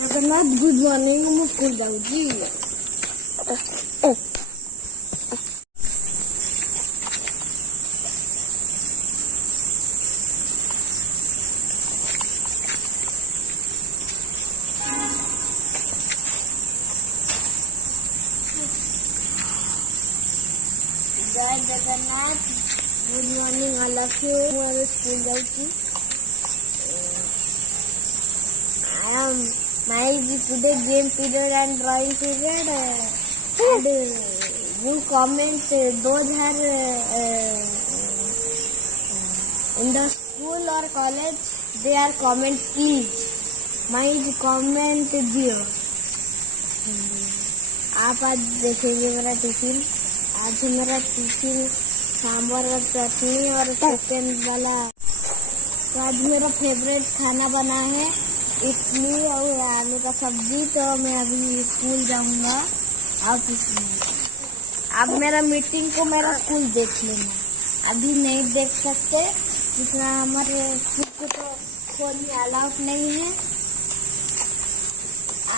Jagannath good morning ମୁଁ ସ୍କୁଲ ଯାଉଛି। जय Jagannath good morning all of you. ମୁଁ ଏବେ ସ୍କୁଲ ଯାଉଛି। My today game period and drawing period and you comment those are in the school or college they are comment please. My comment 0। आप आज देखेंगे मेरा टिफिन। आज मेरा टिफिन सांभर और चटनी और चिकन वाला। तो आज मेरा फेवरेट खाना बना है इडली और आलू का सब्जी। तो मैं अभी स्कूल जाऊंगा और कुछ नहीं। अब मेरा मीटिंग को मेरा स्कूल देख लेना। अभी नहीं देख सकते जितना हमारे स्कूल को तो फोन में अलाउड नहीं है।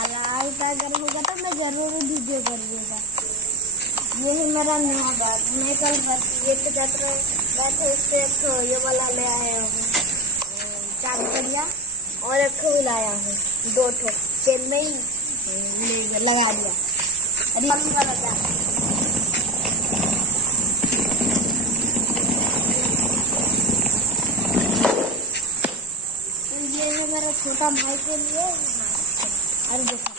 अलाउड अगर होगा तो मैं जरूर वीडियो कर दूंगा। ये है मेरा नया बैग। मैं कल ये तो जाते बैठे इससे तो ये वाला ले आया हूँ चांदिया और एक ठो लाया हूँ 2 ठो पेन में ही लगा दिया। अरे वाला क्या तो ये है मेरा छोटा भाई के लिए। अरे देखो